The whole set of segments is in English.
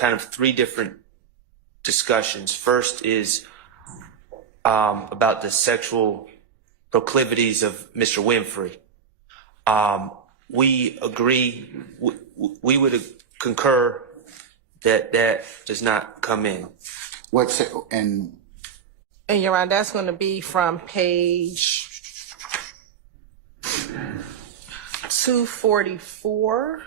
kind of three different discussions. First is about the sexual proclivities of Mr. Winfrey. We agree, we would concur that that does not come in. What's it, and Your Honor, that's going to be from page 244,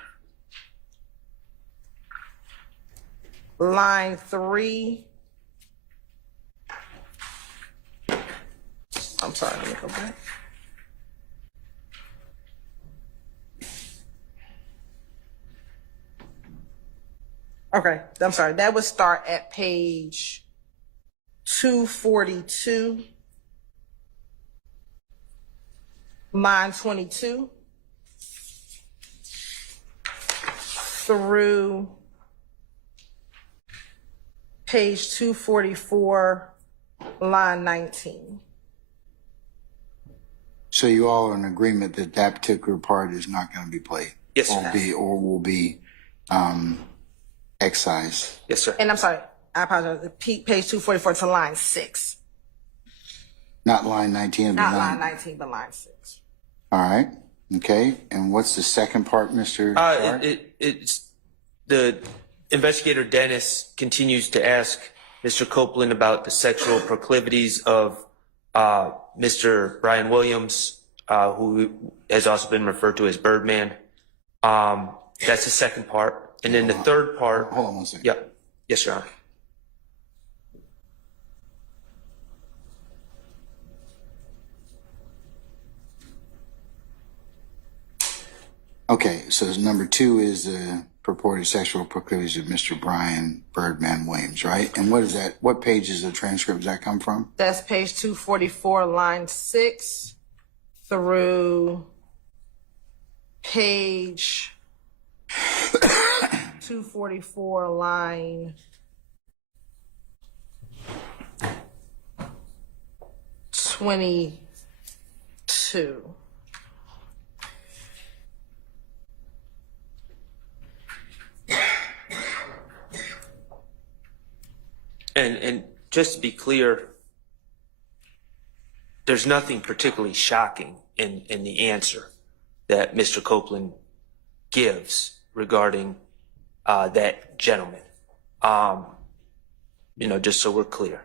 line 3. I'm sorry, let me go back. Okay, I'm sorry. That would start at page 242, line 22, through page 244, line 19. so you all are in agreement that that particular part is not going to be played? Yes, sir. Or will be excised? Yes, sir. And I'm sorry, I apologize. Page 244 to line 6. Not line 19? Not line 19, but line 6. All right. Okay. And what's the second part, Mr. Schardt? It's the investigator Dennis continues to ask Mr. Copeland about the sexual proclivities of Mr. Bryan Williams, who has also been referred to as Birdman. That's the second part. And then the third part. Hold on one second. Yep. Yes, Your Honor. Okay, so number 2 is the purported sexual proclivities of Mr. Bryan Birdman Williams, right? And what is that? What pages of the transcript does that come from? That's page 244, line 6, through page 244, line 22. And just to be clear, there's nothing particularly shocking in the answer that Mr. Copeland gives regarding that gentleman. Just so we're clear.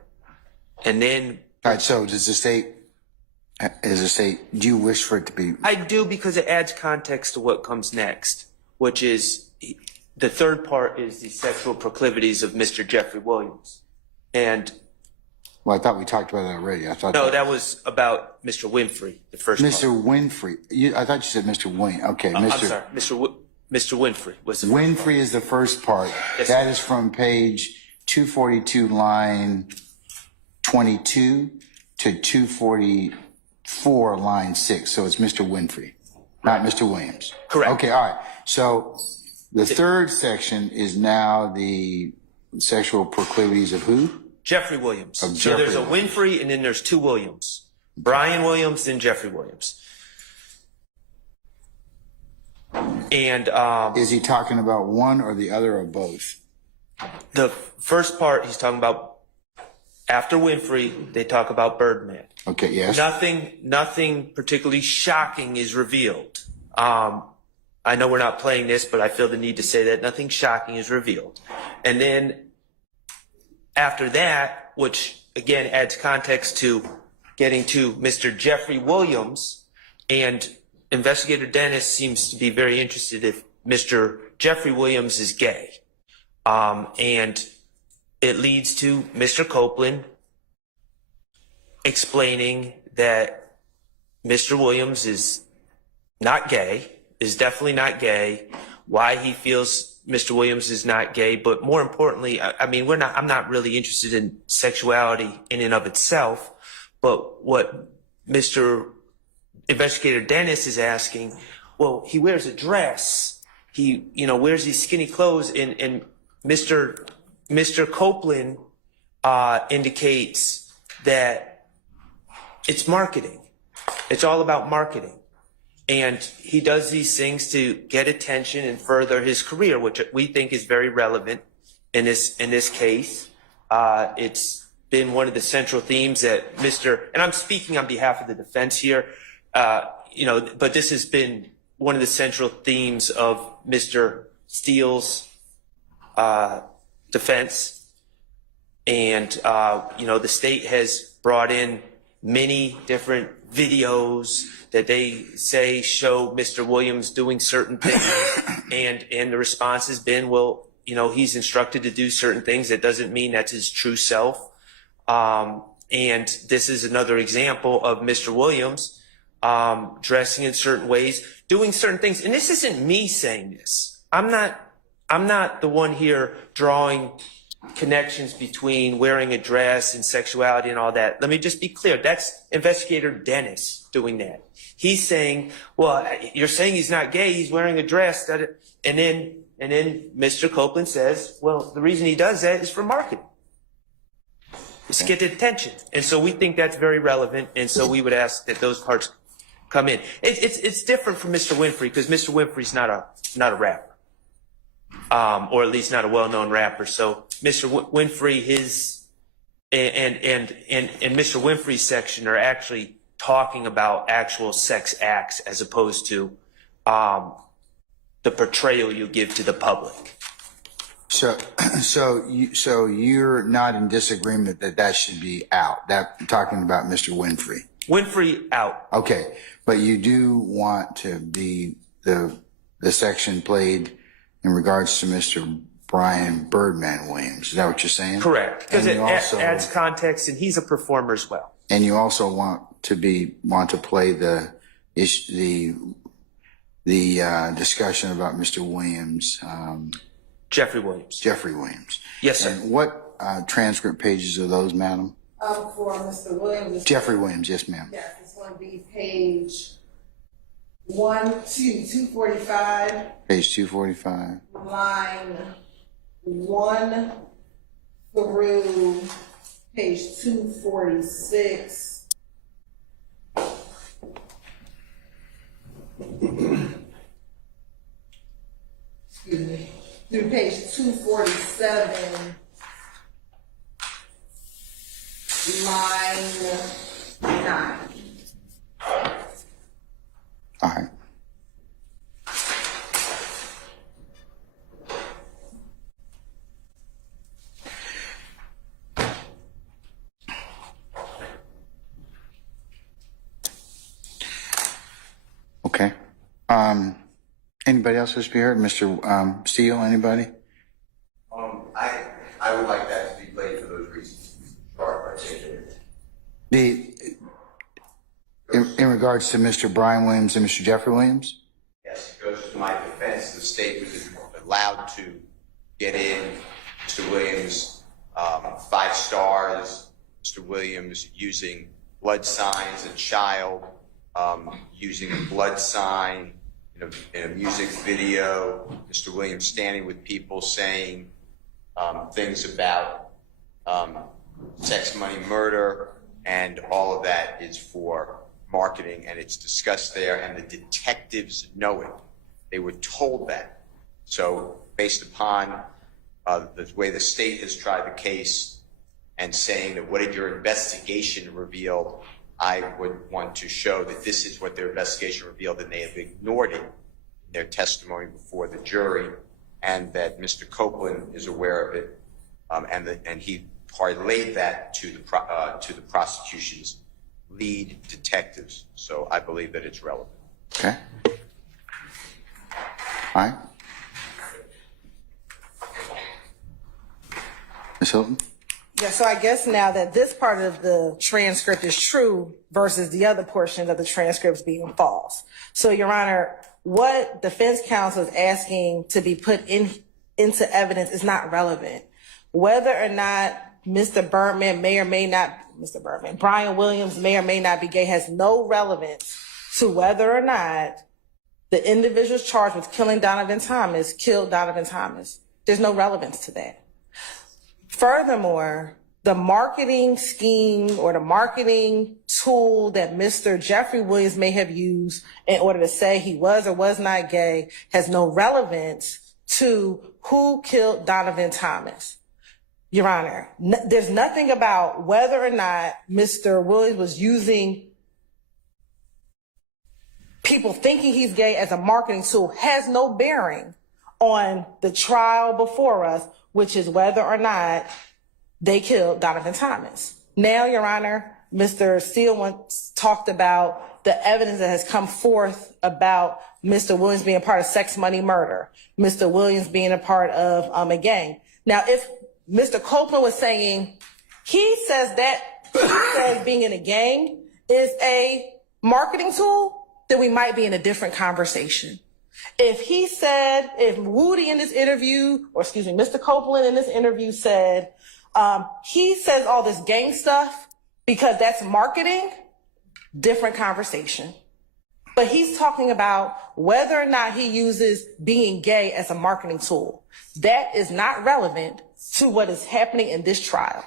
And then, All right, so does the state, do you wish for it to be? I do, because it adds context to what comes next, which is the third part is the sexual proclivities of Mr. Jeffrey Williams. And Well, I thought we talked about that already. I thought no, that was about Mr. Winfrey, the first Mr. part. Winfrey. I thought you said Mr. Wayne. Okay, I'm sorry, Mr. Winfrey was the Winfrey is the first part. Yes, That sir. is from page 242, line 22 to 244, line 6. So it's Mr. Winfrey, not Mr. Williams. Correct. Okay, all right. So the third section is now the sexual proclivities of who? Jeffrey Williams. Of So Jeffrey there's a Williams. Winfrey and then there's two Williams. Bryan Williams and Jeffrey Williams. And Is he talking about one or the other or both? the first part he's talking about after Winfrey, they talk about Birdman. Okay, yes. Nothing particularly shocking is revealed. I know we're not playing this, but I feel the need to say that nothing shocking is revealed. And then after that, which again adds context to getting to Mr. Jeffrey Williams, and Investigator Dennis seems to be very interested if Mr. Jeffrey Williams is gay. And it leads to Mr. Copeland explaining that Mr. Williams is not gay, is definitely not gay, why he feels Mr. Williams is not gay, but more importantly, I'm not really interested in sexuality in and of itself, but what Mr. Investigator Dennis is asking, well, he wears a dress, he, wears these skinny clothes, and Mr. Copeland indicates that it's marketing. It's all about marketing. And he does these things to get attention and further his career, which we think is very relevant in this case. It's been one of the central themes that and I'm speaking on behalf of the defense here, but this has been one of the central themes of Mr. Steele's defense. And, the state has brought in many different videos that they say show Mr. Williams doing certain things. and the response has been, well, he's instructed to do certain things. That doesn't mean that's his true self. And this is another example of Mr. Williams dressing in certain ways, doing certain things. And this isn't me saying this. I'm not the one here drawing connections between wearing a dress and sexuality and all that. Let me just be clear. That's Investigator Dennis doing that. He's saying, well, you're saying he's not gay. He's wearing a dress. And then Mr. Copeland says, well, the reason he does that is for marketing. It's to get the attention. And so we think that's very relevant. And so we would ask that those parts come in. It's different from Mr. Winfrey, because Mr. Winfrey's not a rapper, or at least not a well-known rapper. So Mr. Winfrey, and Mr. Winfrey's section are actually talking about actual sex acts as opposed to the portrayal you give to the public. So you're not in disagreement that should be out. That talking about Mr. Winfrey. Winfrey out. Okay, but you do want to be the section played in regards to Mr. Bryan Birdman Williams. Is that what you're saying? Correct, because it adds context, and he's a performer as well. And you also want to play the discussion about Mr. Williams. Jeffrey Williams. Jeffrey Williams. Yes, sir. And what transcript pages are those, madam? For Mr. Williams. Jeffrey Williams, yes, ma'am. Yes, it's going to be page 245. Page 245. Line 1 through page 246. Excuse me. Through page 247, line 9. All right. Okay. Anybody else wish to be heard? Mr. Steele, anybody? I would like that to be played for those reasons Mr. Schardt articulated. In regards to Mr. Bryan Williams and Mr. Jeffrey Williams? Yes, it goes to my defense. The state was allowed to get in Mr. Williams 5 stars, Mr. Williams using blood signs, a child using a blood sign in a music video, Mr. Williams standing with people saying things about sex, money, murder, and all of that is for marketing, and it's discussed there, and the detectives know it. They were told that. So based upon the way the state has tried the case and saying that what did your investigation reveal, I would want to show that this is what their investigation revealed, and they have ignored it in their testimony before the jury, and that Mr. Copeland is aware of it, and he parlayed that to the prosecution's lead detectives. So I believe that it's relevant. Okay. All right. Ms. Hilton? Yeah, so I guess now that this part of the transcript is true versus the other portion of the transcripts being false. So, Your Honor, what defense counsel is asking to be put into evidence is not relevant. Whether or not Bryan Williams may or may not be gay has no relevance to whether or not the individuals charged with killing Donovan Thomas killed Donovan Thomas. There's no relevance to that. Furthermore, the marketing scheme or the marketing tool that Mr. Jeffrey Williams may have used in order to say he was or was not gay has no relevance to who killed Donovan Thomas. Your Honor, there's nothing about whether or not Mr. Williams was using people thinking he's gay as a marketing tool has no bearing on the trial before us, which is whether or not they killed Donovan Thomas. Now, Your Honor, Mr. Steele once talked about the evidence that has come forth about Mr. Williams being a part of sex, money, murder, Mr. Williams being a part of a gang. Now, if Mr. Copeland was saying, he says being in a gang is a marketing tool, then we might be in a different conversation. If Woody in this interview, or excuse me, Mr. Copeland in this interview said, he says all this gang stuff because that's marketing, different conversation. But he's talking about whether or not he uses being gay as a marketing tool. That is not relevant to what is happening in this trial.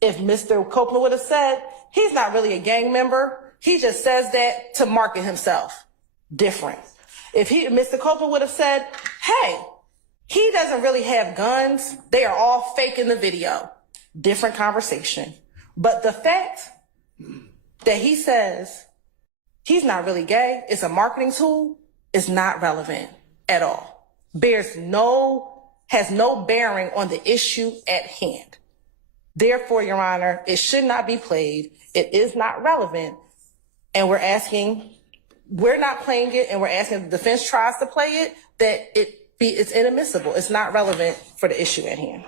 If Mr. Copeland would have said, he's not really a gang member, he just says that to market himself, different. If Mr. Copeland would have said, hey, he doesn't really have guns, they are all fake in the video, different conversation. But the fact that he says he's not really gay, it's a marketing tool, is not relevant at all. Has no bearing on the issue at hand. Therefore, Your Honor, it should not be played. It is not relevant. And we're not playing it, and we're asking the defense tries to play it, that it's inadmissible. It's not relevant for the issue at hand.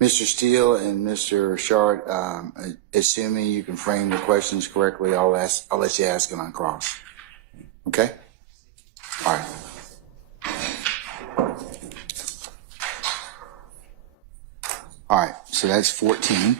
Mr. Steele and Mr. Schardt, assuming you can frame the questions correctly, I'll let you ask them on cross. Okay? All right. All right, so that's 14.